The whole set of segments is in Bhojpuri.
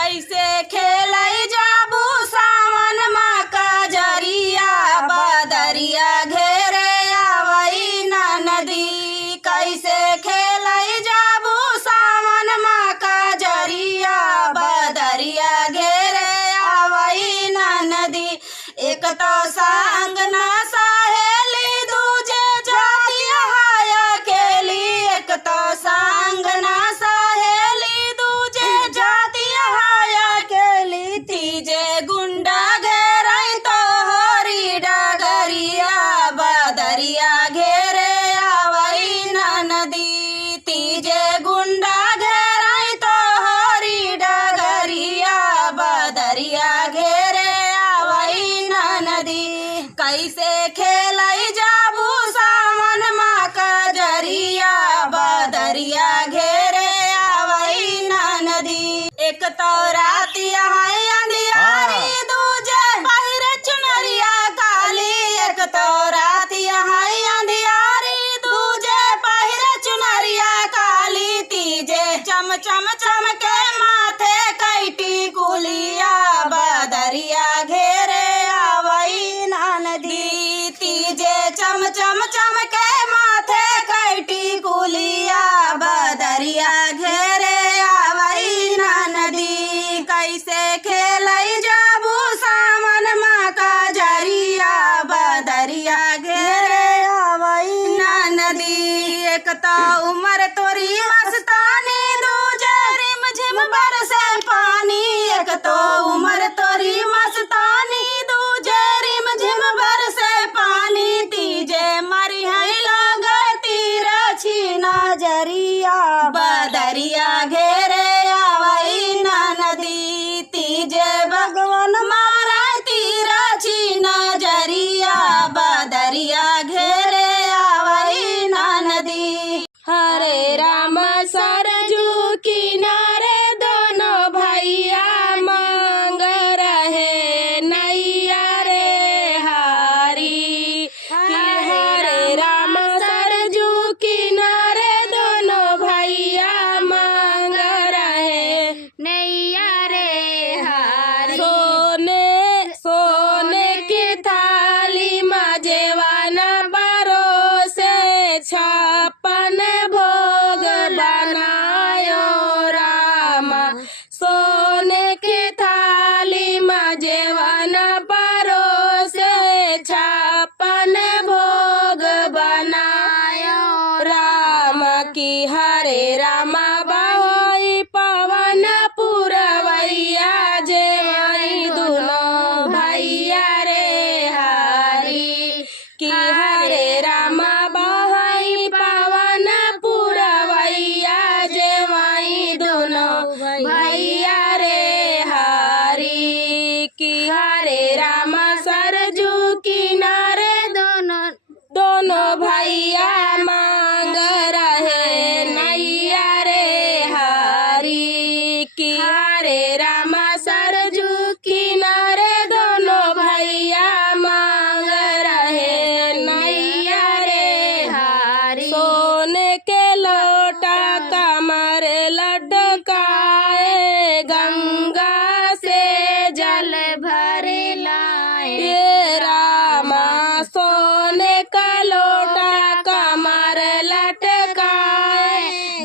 कैसे खेलई जाबू सावन माँ का जरिया बदरिया घेरे आवई ना नदी। कैसे खेलई जाबू सावन माँ का जरिया बदरिया घेरे आवई ना नदी। एक तो संग ना सहेली दूजे जाती हाय अकेली। एक तो संग ना सहेली दूजे जाती हाय अकेली। तीजे गुंडा घेरई तो हरी डगरिया बदरिया घेरे आवई ना नदी। तीजे गुंडा घेरई तो हरी डगरिया बदरिया घेरे आवई ना नदी। कैसे खेलई जाबू सावन माँ का जरिया बदरिया घेरे आवई ना नदी। एक तो राती है अंधियारी दूजे पहिरे चुनरिया काली। एक तो राती है अंधियारी दूजे पहिरे चुनरिया काली। तीजे चम चम चम के माथे कैटी कुलिया बदरिया घेरे आवई ना नदी। तीजे चम चम चम के माथे कैटी कुलिया बदरिया घेरे आवई ना नदी। कैसे खेलई जाबू सावन माँ का जरिया बदरिया घेरे आवई ना नदी। एक तो उमर तोरी मस्तानी दूजे रिम झिम बरसे पानी। एक तो उमर तोरी मस्तानी दूजे रिम झिम बरसे पानी। तीजे मरी है लोग तीर छीना जरिया बदरिया घेरे आवई ना नदी। तीजे भगवान मारा तीर छीना जरिया बदरिया घेरे आवई ना नदी। हरे राम सरजू किनारे दोनों भैया मांग रहे नैया रे हारी। हरे राम सरजू किनारे दोनों भैया मांग रहे नैया रे हारी। सोने सोने की थाली मजेवाना परोसे छप्पन भोग बनायो रामा। सोने की थाली मजेवाना परोसे छप्पन भोग बनायो राम। की हरे रामा बहोई पवन पुरवैया जेवई दुनो भैया रे हारी। की हरे रामा बहोई पवन पुरवैया जेवई दुनो भैया रे हारी। की हरे रामा सरजू किनारे दोनों भैया मांग रहे नैया रे हारी। की हरे रामा सरजू किनारे दोनों भैया मांग रहे नैया रे हारी। सोने के लोटा कमर लटकाए गंगा से जल भर लाए। ये रामा सोने का लोटा कमर लटकाए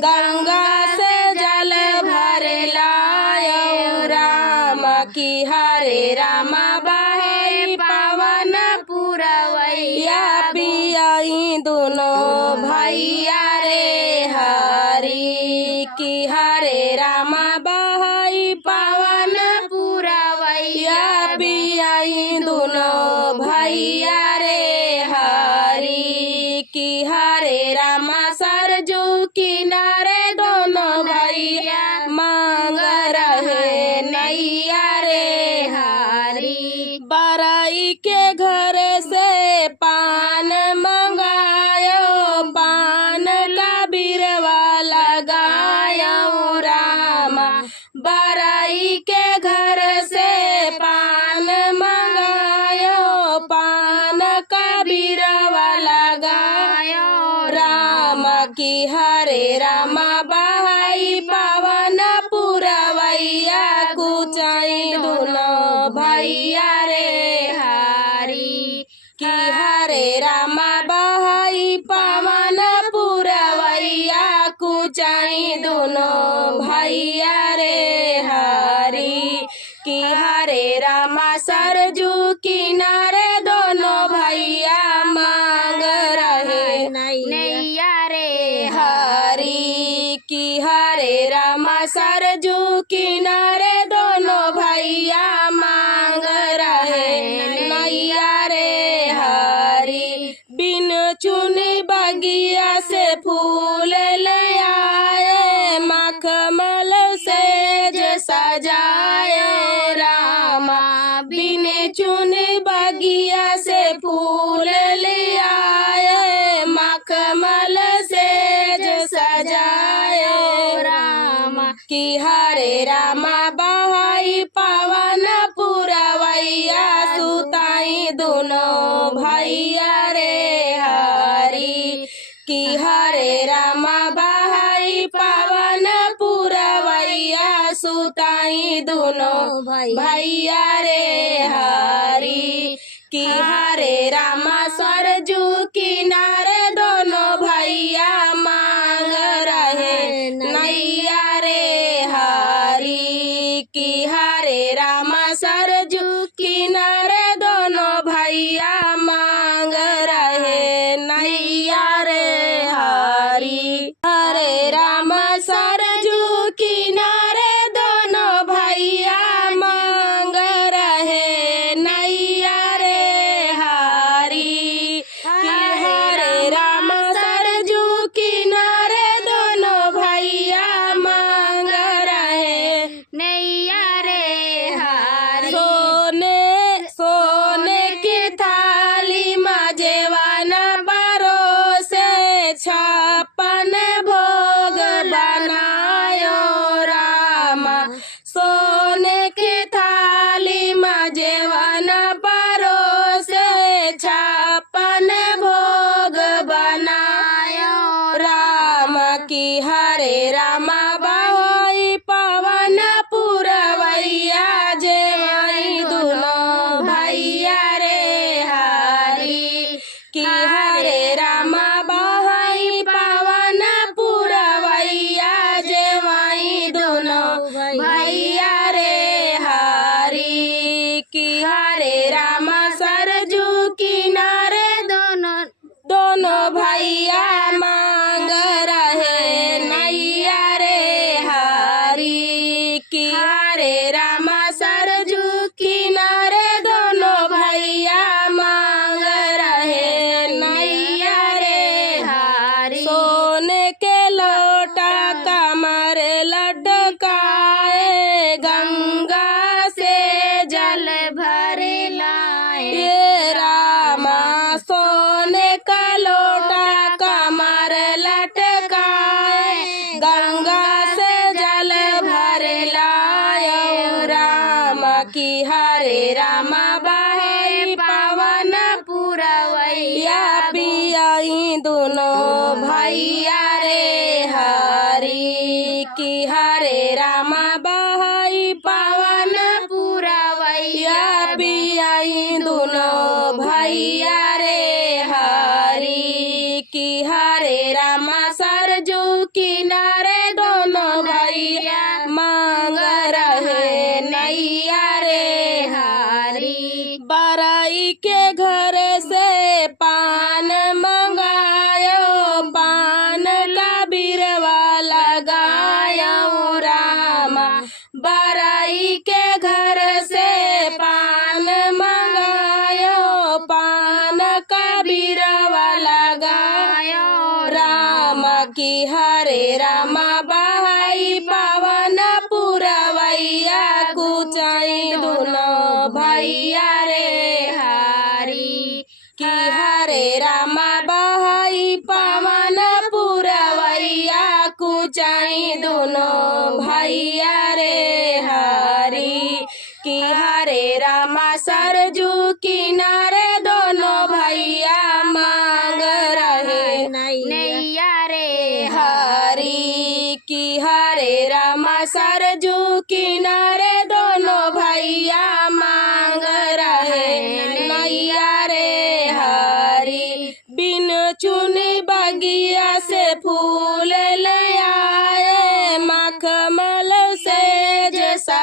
गंगा से जल भर लाए राम। की हरे रामा बहे पवन पुरवैया पियाई दोनों भैया रे हारी। की हरे रामा बहे पवन पुरवैया पियाई दोनों भैया रे हारी। की हरे रामा सरजू किनारे दोनों भैया मांग रहे नैया रे हारी। बराई के घर से पान मंगायो पान का बिरवा लगायो रामा। बराई के घर से पान मंगायो पान का बिरवा लगायो रामा। की हरे रामा बहाई पवन पुरवैया। कुचाई दोनों भैया रे हरी कि हरे रामा बहाई पवन पुरवैया कुचाई दोनों भैया रे हरी कि हरे रामा सरजू किनारे दोनों भैया मांग रहे नैया रे हरी कि हरे रामा सरजू किनारे दोनों भैया मांग रहे नैया रे हरी बिन चुनी बगिया से फूल ले आए मखमल सेज सजाए रामा बिन चुनी बगिया से फूल ले आए मखमल सेज सजाए रामा कि हरे रामा बहाई पवन पुरवैया सुताई दोनों भैया रे हरी कि हरे रामा बहाई पवन पुरवैया सुताई दोनों भैया रे हरी कि हरे रामा सरजू किनारे दोनों भैया मांग रहे नैया रे हरी कि हरे रामा सरजू किनारे दोनों भैया मांग रहे नैया रे हरी हरे रामा सरजू किनारे दोनों भैया मांग रहे नैया रे हरी कि हरे रामा सरजू किनारे दोनों भैया मांग रहे नैया रे हरी सोने की थाली मजेवाना परोसे छप्पन भोग बनायो रामा सोने की थाली मजेवाना परोसे छप्पन भोग बनायो रामा कि हरे रामा बहाई पवन पुरवैया जेवाई दोनों भैया रे हरी कि हरे रामा बहाई पवन पुरवैया जेवाई दोनों भैया रे हरी कि हरे रामा सरजू किनारे दोनों भैया मांग रहे नैया रे हरी कि हरे रामा सरजू किनारे दोनों भैया मांग रहे नैया रे हरी सोने के लोटा कमर लटकाए गंगा से जल भर लाए ये रामा सोने का लोटा कमर लटकाए गंगा से जल भर लाए रामा कि हरे रामा बहाई पवन पुरवैया पियाई दोनों भैया रे हरी कि हरे रामा बहाई पवन पुरवैया पियाई दोनों भैया रे हरी कि हरे रामा सरजू किनारे दोनों भैया मांग रहे नैया रे हरी बराई के घर से पान मंगायो पान का बिरवा लगायो रामा बराई के घर से पान मंगायो पान का बिरवा लगायो रामा कि हरे रामा बहाई पवन पुरवैया कुचाई दोनों भैया रे हरी कि हरे रामा बहाई पवन पुरवैया कुचाई दोनों भैया रे हरी कि हरे रामा सरजू किनारे दोनों भैया मांग रहे नैया रे हरी कि हरे रामा सरजू किनारे दोनों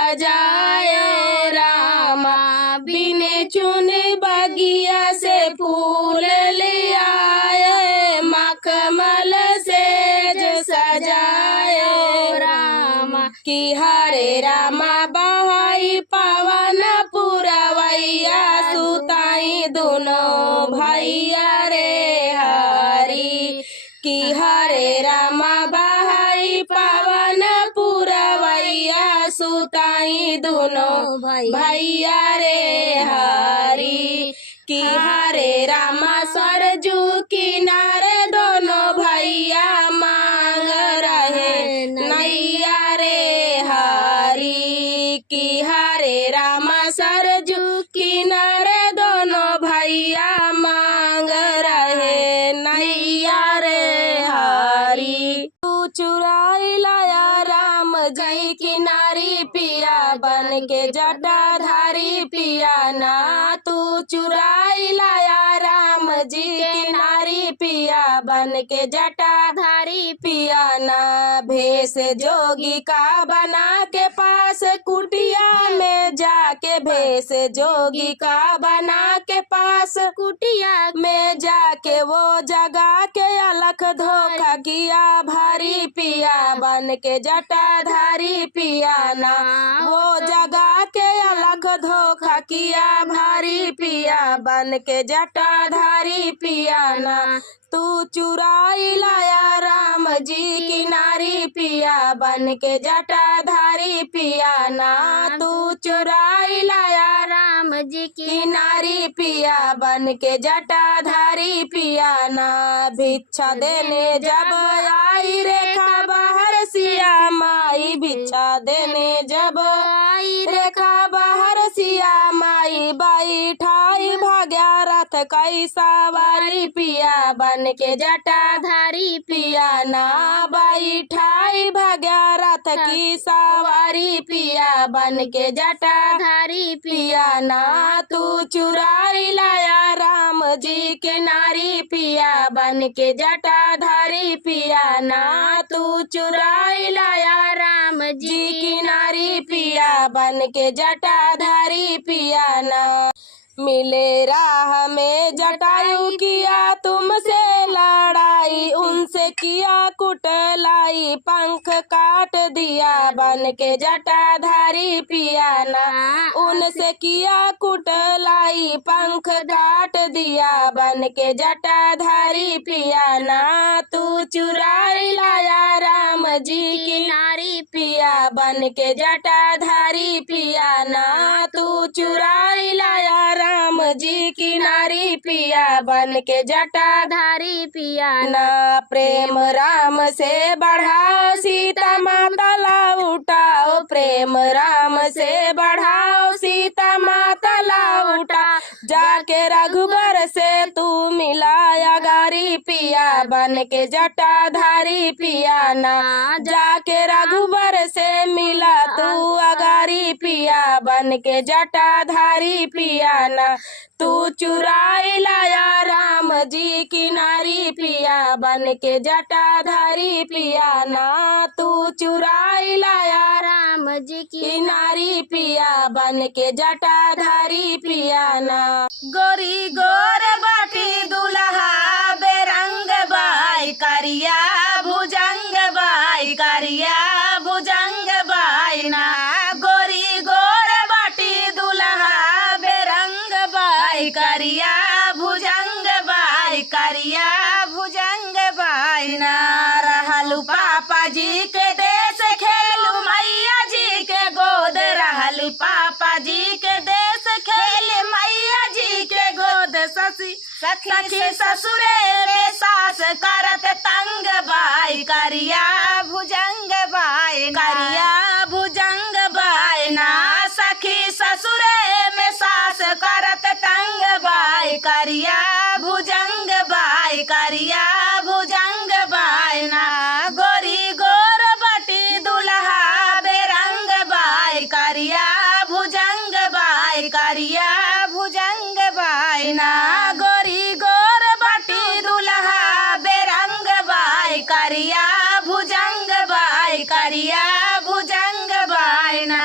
सजाए रामा, बिने चुन बगिया से फूल लियाए, मखमल सेज सजाए रामा, कि हरे रामा बहाई पवन पुरवैया, सुताई दोनों भैया रे हरी, कि हरे रामा बहाई पवन पुरवैया, सुताई दोनों भैया रे हरी, कि हरे रामा सरजू किनारे दोनों भैया, मांग रहे नैया रे हरी, कि हरे रामा सरजू किनारे दोनों भैया, मांग रहे नैया रे हरी। तू चुराई लाया राम जी किनारी पिया, बन के जटाधारी पिया ना, तू चुराई लाया राम जी किनारी पिया, बन के जटाधारी पिया ना, भेष जोगी का बना के पास कुटिया में जाके, भेष जोगी का बना के पास कुटिया में जाके, वो जगा के अलख धोखा किया भारी पिया, बन के जटाधारी पिया ना, वो जगा के अलख धोखा किया भारी पिया, बन के जटाधारी पिया ना, तू चुराई लाया राम जी किनारी पिया, बन के जटाधारी पिया ना, तू चुराई लाया राम जी किनारी पिया, बन के जटाधारी पिया ना, भिक्षा देने जब आई रेखा बाहर सिया माई, भिक्षा देने जब आई रेखा बाहर सिया माई, बाई ठाई भाग्या रथ कई सवारी पिया, बन के जटाधारी पिया ना, बाई ठाई भाग्या रथ की सवारी पिया, बन के जटाधारी पिया ना, तू चुराई लाया राम जी के नारी पिया, बन के जटाधारी पिया ना, तू चुराई लाया राम जी की नारी पिया, बन के जटाधारी पिया ना, मिले राह में जटायु किया तुमसे लड़ाई, उनसे किया कुटलाई, पंख काट दिया, बन के जटाधारी पिया ना, उनसे किया कुटलाई, पंख काट दिया, बन के जटाधारी पिया ना, तू चुराई लाया राम जी की नारी पिया, बन के जटाधारी पिया ना, तू चुराई लाया राम जी की नारी पिया, बन के जटाधारी पिया ना, प्रेम राम से बढ़ाओ सीता माता ला उठाओ, प्रेम राम से बढ़ाओ सीता माता ला उठा, जाके रघुबर से तू मिलाया गारी पिया, बन के जटाधारी पिया ना, जाके रघुबर से मिला तू अगारी पिया, बन के जटाधारी पिया ना, तू चुराई लाया राम जी की नारी पिया, बन के जटाधारी पिया ना, तू चुराई लाया राम जी की नारी पिया, बन के जटाधारी पिया ना, गोरी गोर बाटी दुल्हा बेरंग बाई, करिया भुजंग बाई, करिया भुजंग बाई ना, गोरी गोर बाटी दुल्हा बेरंग बाई, करिया भुजंग बाई, करिया भुजंग बाई ना, रहलू पापा जी के देश खेलू मैया जी के गोद, रहलू पापा जी के देश खेल मैया जी के गोद, सखी ससुरे में सास करत तंग बाई, करिया भुजंग बाई, करिया भुजंग बाई ना, सखी ससुरे में सास करत तंग बाई, करिया भुजंग बाई, करिया भुजंग बाई ना, गोरी गोर बटी दुल्हा बेरंग बाई, करिया भुजंग बाई, करिया भुजंग बाई ना, गोरी गोर बटी दुल्हा बेरंग बाई, करिया भुजंग बाई, करिया भुजंग बाई ना,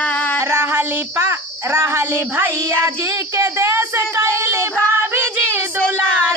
रहली भैया जी के देश कैली भाभी जी दुलार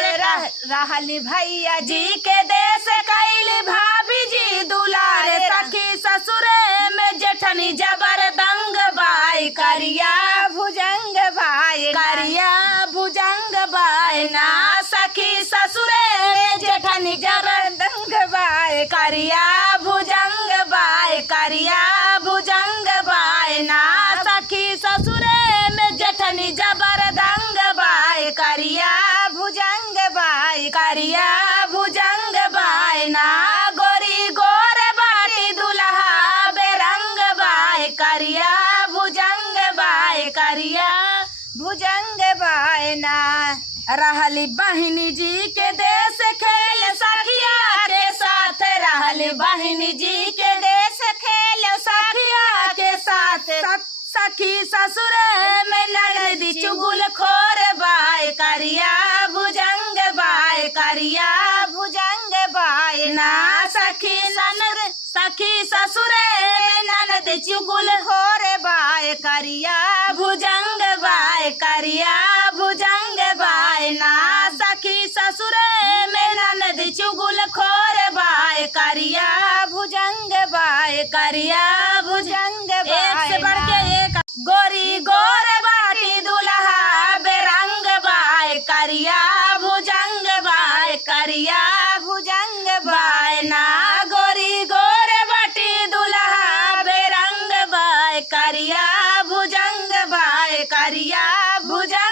रहली भैया जी के देश कैली भाभी जी दुलार सखी ससुरे में जेठनी जबर दंग बाई करिया भुजंग बाई करिया भुजंग बाई ना सखी ससुरे में जेठनी जबर दंग बाई करिया भुजंग बाई करिया भुजंग बाई ना सखी ससुरे में जेठनी जबर दंग बाई करिया भुजंग बाई करिया भुजंग बाई ना गोरी गोर बाटी दुल्हा बेरंग बाई करिया भुजंग बाई करिया भुजंग बाई ना रहली बहिनी जी के देश खेल सखिया के साथ रहली बहिनी जी के देश खेल सखिया के साथ सखी ससुर में ननदी चुगुल खोर बाई करिया भुजंग बाई करिया भुजंग बाई ना सखी ससुर में ननदी चुगुल खोर बाई करिया भुजंग बाई करिया भुजंग बाई ना सखी ससुर में ननदी चुगुल खोर बाई करिया भुजंग बाई करिया भुजंग बाई एक से बढ़ के एक गोरी गोर बाटी दुल्हा बेरंग बाई करिया भुजंग बाई करिया भुजंग बाई ना गोरी गोर बाटी दुल्हा बेरंग बाई करिया भुजंग बाई करिया भुजंग